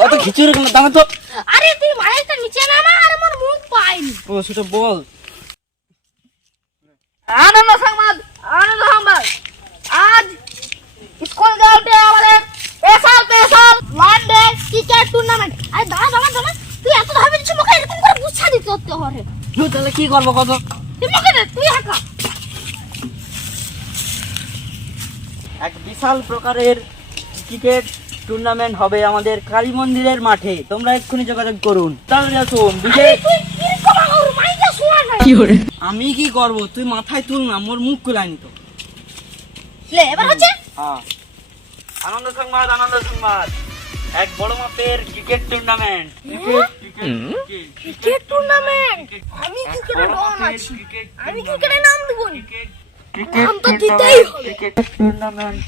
কত খিচুড়ি কোনো দাম তো। আরে তুই মাইকটা নিচে নামা, আর মোর মুখ পাইনি। ও সেটা বল। আনন্দ সংবাদ, আনন্দ সংবাদ। আজ স্কুল গ্রাউন্ডে আমাদের স্পেশাল ওয়ানডে ক্রিকেট টুর্নামেন্ট। আরে দাঁড়া, তুই এত ভাবে দিচ্ছিস, মুখে এরকম করে গুচ্ছা দিতে হতে হবে। তাহলে কি করবো কত? তুই মুখে দে, তুই হাঁকা। এক বিশাল প্রকারের ক্রিকেট টুর্নামেন্ট হবে আমাদের কালী মন্দিরের মাঠে। তোমরা এক্ষুনি যোগাযোগ করুন। তাহলে আসুন বিশেষ। আমি কি করবো? তুই মাথায় তুল না, মোর মুখ কুলাইনি তো। এবার হচ্ছে হ্যাঁ, আনন্দ সংবাদ, আনন্দ সংবাদ। এক বড় মাপের ক্রিকেট টুর্নামেন্ট। Cricket tournament. আমি ক্রিকেটে ডন আছি, আমি ক্রিকেটে নাম দেব। নাম তো দিতেই হবে। ক্রিকেট টুর্নামেন্ট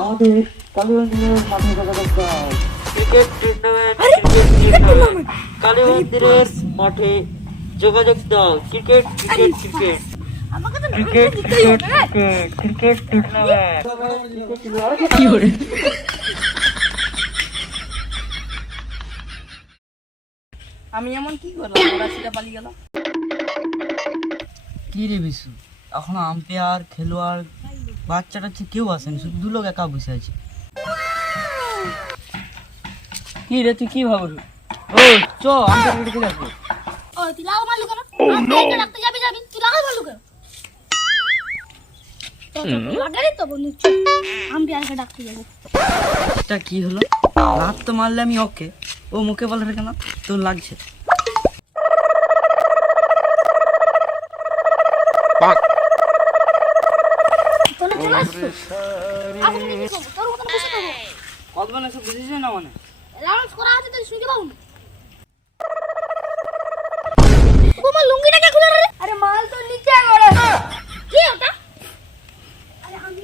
আমাদের কালী মন্দিরের মাঠে যোগাযোগ দাও। ক্রিকেট টুর্নামেন্ট কালী মন্দিরের মাঠে যোগাযোগ দাও। ক্রিকেট আমাকে তো ক্রিকেট দিতেই হবে। Cricket tournament. আমি এমন কি করলাম, ওরা সেটা পালিয়ে গেল। কি রে বিশু, এখন আম্পায়ার খেলোয়াড় বাচ্চা টাচ্চা কেউ আসেনি, শুধু দু লোক একা বসে আছে। কি রে তুই কি ভাবছ? ও চ আম্পায়ার দেখে আসবো। ও তুই লাল মারলু কেন? আম্পায়ারকে ডাকতে যাবি, তুই লাল মারলু কেন? লাগারে তো বন্ধু, আম্পায়ারকে ডাকতে যাবো। এটা কি হলো? লাত তো মারলে আমি ওকে, ও মুখে বলে কেন তোর লাগছে? কতক্ষণ এসে বুঝেছিস না মানে অ্যালাউন্স করা আছে, তুই শুনতে পাবো না। তোমার লুঙ্গিটাকে খুলে রে। আরে মাল তো নিচে গড়ে। কি ওটা? আরে আমি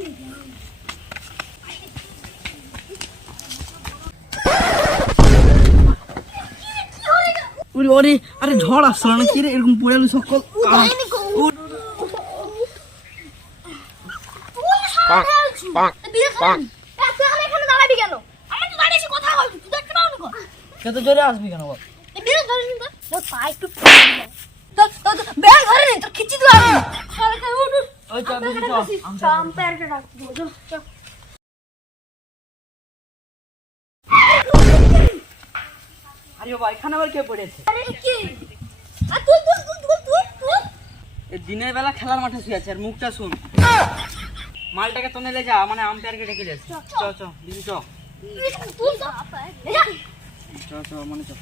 ওরে ওরে, আরে ঝড় আসলো না কি রে, এরকম পড়ে গেল সকল। কত জোরে আসবি কেন বল? ওই চল আরে বাবা, এখানে আবার কে পড়েছে? এই দিনের বেলা খেলার মাঠে শুয়ে আছে, আর মুখটা শুন। মালটাকে তো নেলে যা, মানে আম্পায়ারকে ডেকে যাস। চ চ দিদি চ চ চ মানে চ।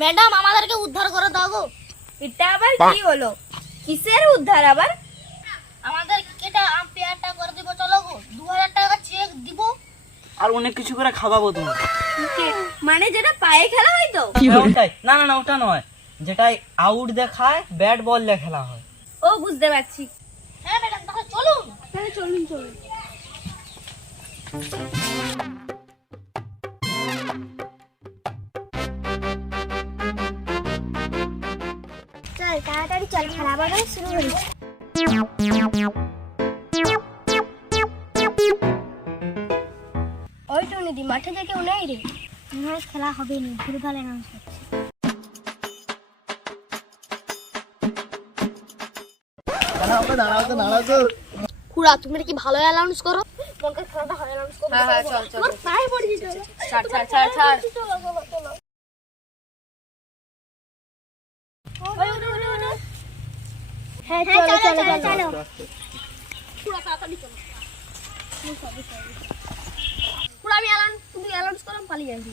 ম্যাডাম আমাদেরকে উদ্ধার করে দাও গো। এটা আবার কি হলো? কিসের উদ্ধার আবার? আমাদের এটা আম্পায়ারটা করে দিব, চলো গো। 2000 টাকা চেক দিব, আর অনেক কিছু করে খাওয়াবো তোমার। মানে যেটা পায়ে খেলা হয় তো? ওটাই না না না, ওটা নয়, যেটাই আউট দেখায় ব্যাট বল দিয়ে খেলা হয়। ও বুঝতে পারছি। হ্যাঁ ম্যাডাম, তাহলে চলুন। তাহলে চলুন। চল তাড়াতাড়ি চল, খেলা বাগান শুরু হয়েছে। ওই তো নিদি, মাঠে যে কেউ নেই রে। খেলা হবে না, ভুলভাল অ্যানাউন্স করছে। খুড়া তুমি কি ভালো অ্যানাউন্স করো? মনকে খেলাটা হয় অ্যানাউন্স করো। হ্যাঁ চল। তোর পায়ে পড়েছি, চলো। ছাড়। চলো। হ্যাঁ চলো। খুড়া তাড়াতাড়ি চলো। খুড়া তুমি অ্যানাউন্স করো, আমি পালিয়ে যাবি।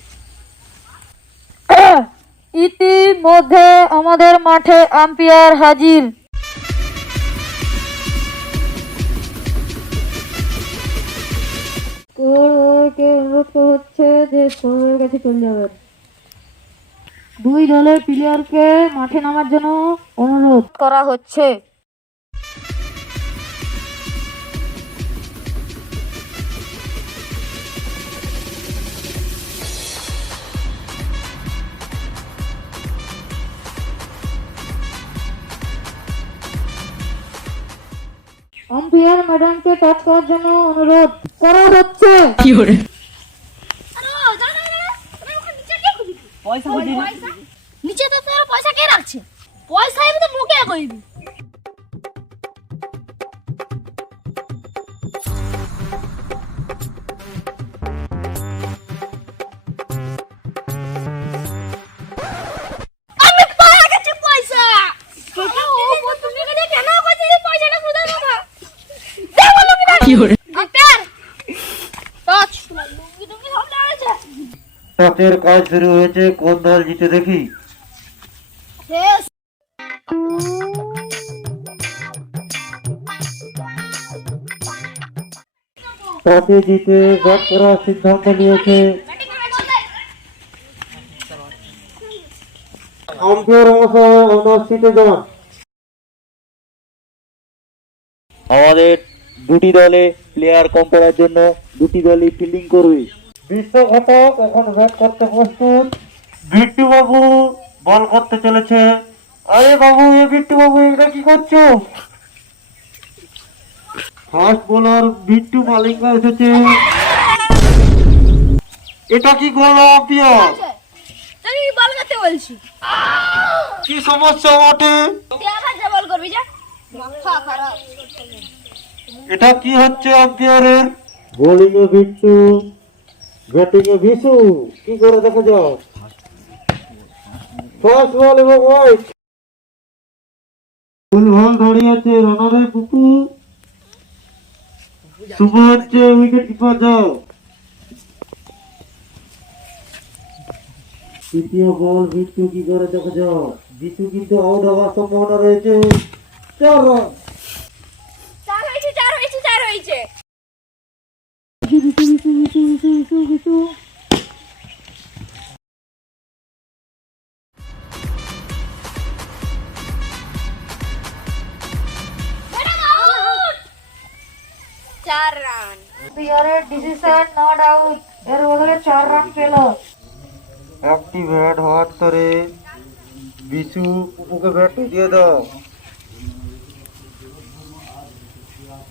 ইতিমধ্যে আমাদের মাঠে আম্পায়ার হাজির। হচ্ছে যে স্কোরের কাছে চলে যাবেন। দুই দলের প্লেয়ারকে মাঠে নামার জন্য অনুরোধ করা হচ্ছে। আম্পায়ার ম্যাডামকে টাচ করার জন্য অনুরোধ করা হচ্ছে। আরে দাঁড়া দাঁড়া, তুমি ওখানে নিচে কে খুঁজবি? পয়সা বুঝি না। পয়সা নিচে তো তোর পয়সা কে রাখছে? পয়সা এমনি মুখে কইবি। আমি পাওয়া গেছে পয়সা। ও তুমি কেন কইছিস পয়সাটা কোথায় পাবা? দে বলো কি না? আম্পায়ার টাচ লুঙ্গি টুঙ্গি সব লাগাইছে। টসের কাজ শুরু হয়েছে, কোন দল জিতে দেখি। শেষ। টসে জিতে ব্যাট করার সিদ্ধান্ত নিয়েছে আম্পায়ার মশাই, অনুষ্ঠিত যান। আমাদের দুটি দলে প্লেয়ার কম করার জন্য দুটি দলই ফিল্ডিং করবে। বিশ্বঘাতক এখন ব্যাট করতে প্রস্তুত। বিট্টু বাবু বল করতে চলেছে। আরে বাবু, বিট্টু বাবু এটা কি করছো? ফার্স্ট বোলার বিট্টু মালিঙ্গা এসেছে। এটা কি করলো আম্পায়ার? তুই বল করতে বলছি। কি সমস্যা বটে? তুই আবার যে বল করবি যা। মাথা খারাপ। এটা কি হচ্ছে আম্পায়ারের? বোলিং এ বিট্টু, ব্যাটিং এ বিশু, কি করে দেখা যাক। ফার্স্ট বল এবং ওয়াইড। ফুল বল দাঁড়িয়ে আছে রানারে পুপু। শুভ হচ্ছে উইকেট কিপার যাও। তৃতীয় বল বিট্টু, কি করে দেখা যাক। বিশু কিন্তু আউট হওয়ার সম্ভাবনা রয়েছে। 4 রান। চার হয়েছে। চার রান। আম্পায়ারের ডিসিশন নট আউট, এর বদলে 4 রান পেল। একটি ব্যাট হাত করে বিশু পুপুকে ব্যাট দিয়ে দাও।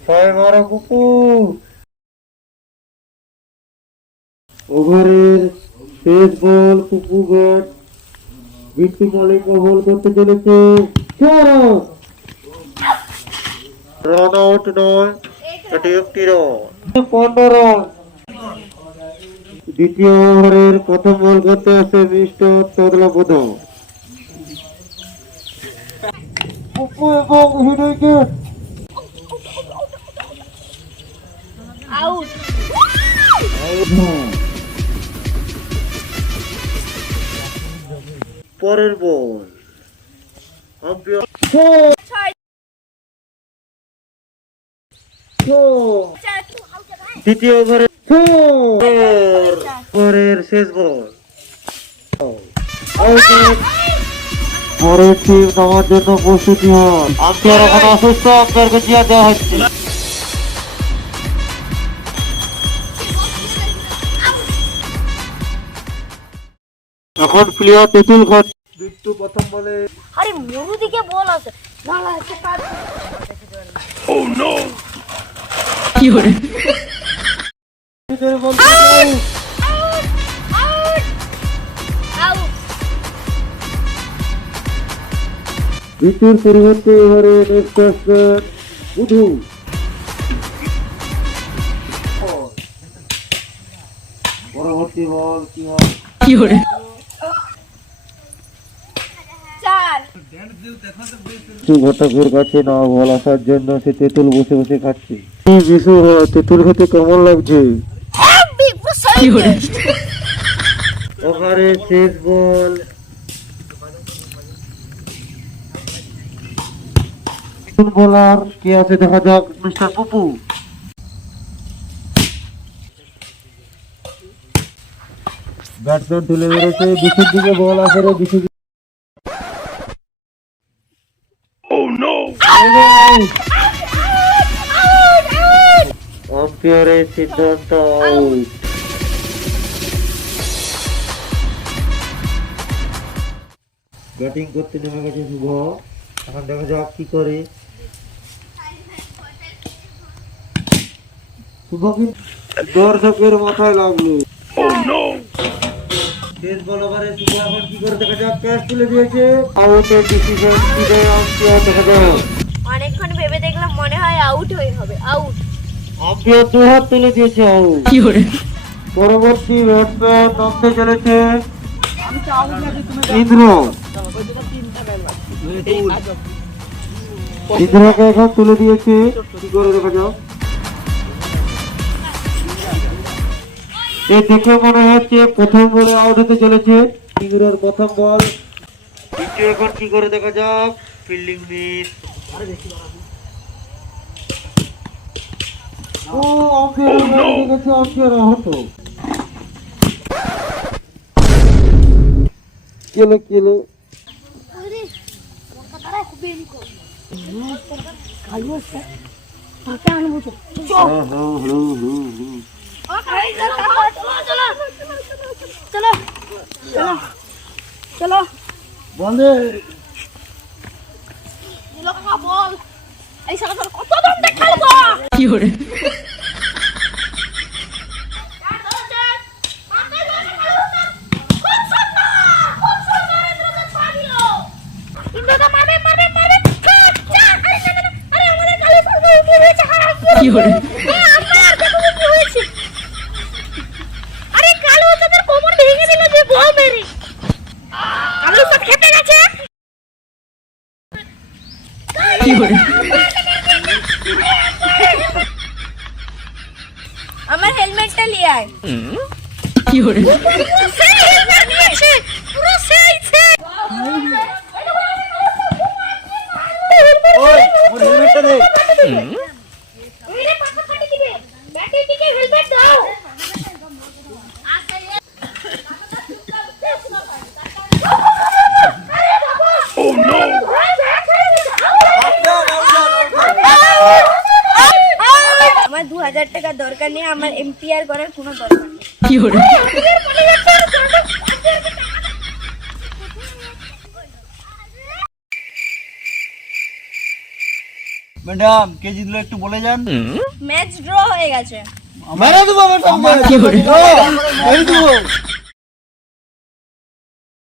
6 মারো পুপু। ওভারের শেষ বল, পুপু ব্যাট, বিট্টু মালিঙ্গা বল করতে চলেছে। 4 রান আউট নয়, এটি একটি রান। 15 রান। দ্বিতীয় ওভারের প্রথম বল করতে আসে মিস্টার তদলা প্রধান। পুপু এবং হিরোকে আউট। পরের বল আম্পায়ার ছয়। দ্বিতীয় ওভারে পরের শেষ বল। পরের টিম নামার জন্য প্রস্তুতি হন। আম্পায়ার এখন অসুস্থ, আম্পায়ারকে জিয়া দেওয়া হচ্ছে। এখন প্লেয়ার তেঁতুল খাচ্ছে। বিট্টু প্রথম বলে আরে মরু দিকে বল আছে। দাঁড়া একটা কাজ। বিট্টুর পরিবর্তে এবারে নেক্সট ব্যাটসম্যান বুধু। পরবর্তী বল কি হয়? চার। ঘটকের কাছে না বল আসার জন্য সে তেঁতুল বসে বসে খাচ্ছে। বিশু, তেঁতুল খেতে কেমন লাগছে? ওভারে শেষ বল। বোলার কে আছে দেখা যাক, মিস্টার পুপু। ব্যাটসম্যান তুলে মেরেছে, বিশুর দিকে বল আসে রে বিশু। আম্পায়ারের সিদ্ধান্ত আউট। ব্যাটিং করতে নেমে গেছে শুভ। এখন দেখা যাক কি করে। শুভ কিন্তু দর্শকের মাথায় লাগলো। শেষ বল ওভারে শুভ এখন কি করে দেখা যাক, ক্যাচ তুলে দিয়েছে, আউটের ডিসিশন কি দেয় আম্পায়ার দেখা যাক। অনেকক্ষণ ভেবে দেখলাম মনে হয় আউট হয়ে হবে, আউট। আম্পায়ার দু হাত তুলে দিয়েছে আউট। পরবর্তী ব্যাটসম্যান নামতে চলেছে ইন্দ্র। ইন্দ্রকে এখন তুলে দিয়েছে, কি করে দেখা যাক। এই দেখে মনে হচ্ছে প্রথম বলে আউট হতে চলেছে ইন্দ্রর প্রথম বল। কিন্তু এখন কি করে দেখা যাক, ফিল্ডিং মিস। ও আম্পায়ার দেখেছে, আম্পায়ার আহত। কেলো কেলো চলো চলো চলো বলে বল। এই সারা কত দম দেখাবো কি করে কি করে আরে কালো তাদের কোমর ভেঙে দিল যে বল মেরে। কালো সব খেতে গেছে। কি করে আমার হেলমেটটা নিয়ে আয়। কি করে সেই হেলমেট নিয়েছে পুরো সেই ওই ওর হেলমেটটা দে। ওইরে পাকা কাটি দিবে। ব্যাটের দিকে হেলমেট দাও। আমার 2000 টাকা দরকার নেই, আমার এম্পিয়ার করার কোনো দরকার নেই। কি করে ম্যাডাম কে জিতলো একটু বলে যান। ম্যাচ ড্র হয়ে গেছে। মেরে দেবো আমার সঙ্গে। কি করে মেরে দেবো।